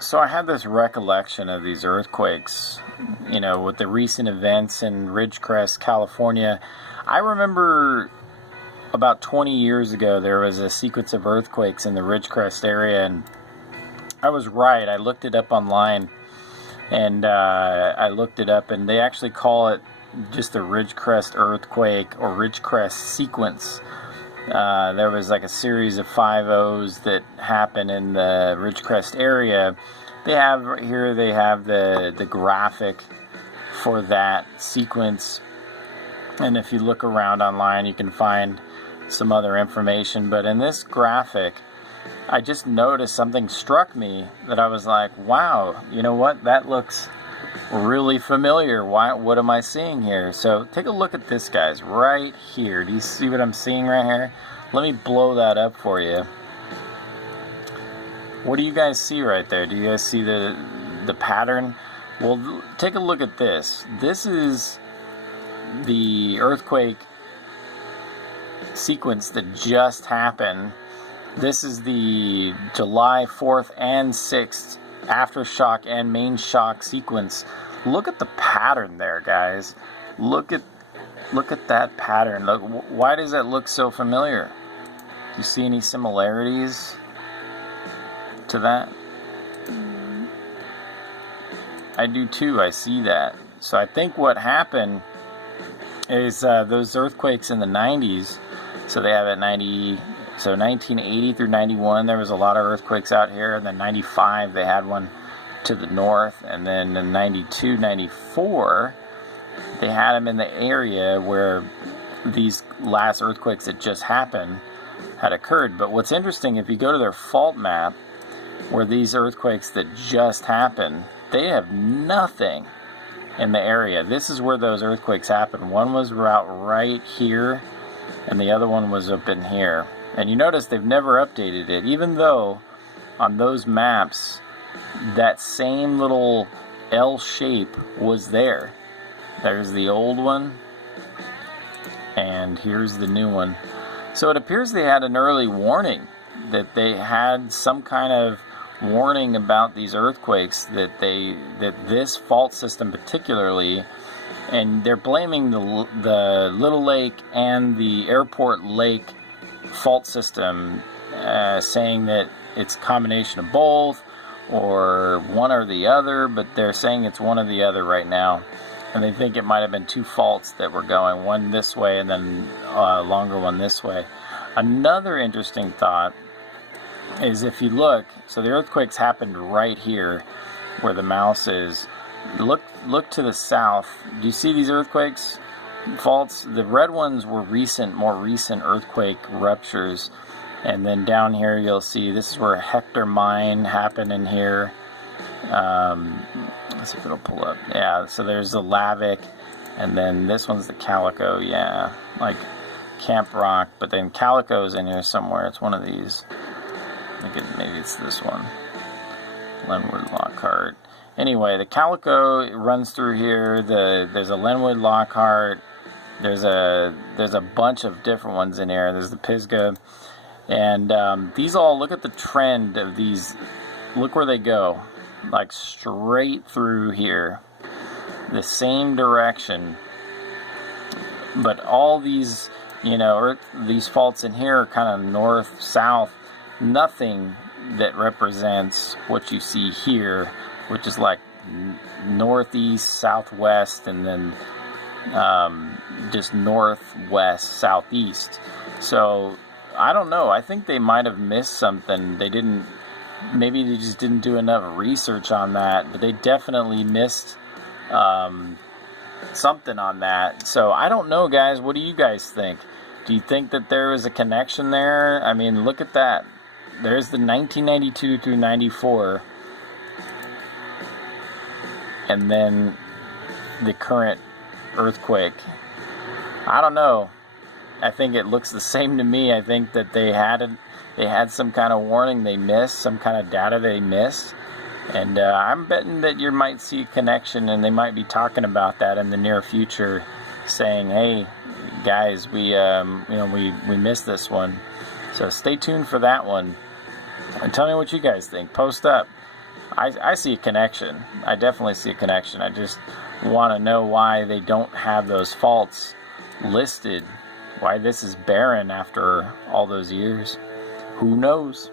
So I had this recollection of these earthquakes, with the recent events in Ridgecrest, California. I remember about 20 years ago there was a sequence of earthquakes in the Ridgecrest area, and I was right. I looked it up online, and and they actually call it just the Ridgecrest earthquake or Ridgecrest sequence. There was like a series of 5-0s that happened in the Ridgecrest area. They have the graphic for that sequence, and if you look around online you can find some other information. But in this graphic, I just noticed something struck me that I was like, wow, you know what, that looks really familiar. What am I seeing here? So take a look at this, guys, right here. Do you see what I'm seeing right here? Let me blow that up for you. What do you guys see right there? Do you guys see the pattern? Well, take a look at this. This is the earthquake sequence that just happened. This is the July 4th and 6th aftershock and main shock sequence. Look at the pattern there, guys. Look at that pattern. Look, why does that look so familiar? Do you see any similarities to that? I do too. I see that. So I think what happened is those earthquakes in the 90s. So they have at 1980 through 91, there was a lot of earthquakes out here. And then 95, they had one to the north. And then in 92, 94, they had them in the area where these last earthquakes that just happened had occurred. But what's interesting, if you go to their fault map, where these earthquakes that just happened, they have nothing in the area. This is where those earthquakes happened. One was right here, and the other one was up in here. And you notice they've never updated it, even though on those maps that same little L shape was there. There's the old one, and here's the new one. So it appears they had an early warning, that they had some kind of warning about these earthquakes, that this fault system particularly, and they're blaming the Little Lake and the Airport Lake fault system, saying that it's a combination of both or one or the other, but they're saying it's one or the other right now. And they think it might have been two faults that were going, one this way and then a longer one this way. Another interesting thought is, if you look, so the earthquakes happened right here where the mouse is. Look to the south. Do you see these earthquakes? Faults. The red ones were more recent earthquake ruptures. And then down here you'll see this is where Hector Mine happened in here. Let's see if it'll pull up. Yeah, so there's the Lavic, and then this one's the Calico. Yeah, like Camp Rock, but then Calico's in here somewhere. It's one of these. I think maybe it's this one. Lenwood Lockhart. Anyway, the Calico runs through here. There's a Lenwood Lockhart. There's a bunch of different ones in here. There's the Pisgah. And these all, look at the trend of these. Look where they go. Like straight through here. The same direction. But all these, these faults in here are kind of north, south. Nothing that represents what you see here, which is like northeast, southwest, and then just northwest, southeast. So I don't know. I think they might have missed something. Maybe they just didn't do enough research on that, but they definitely missed something on that. So I don't know, guys. What do you guys think? Do you think that there is a connection there? I mean, look at that. There's the 1992 through 94, and then the current earthquake. I don't know. I think it looks the same to me. I think that they had some kind of warning they missed, some kind of data they missed, and I'm betting that you might see a connection, and they might be talking about that in the near future, saying, "Hey, guys, we missed this one." So stay tuned for that one. And tell me what you guys think. Post up. I see a connection. I definitely see a connection. I just want to know why they don't have those faults listed. Why this is barren after all those years. Who knows?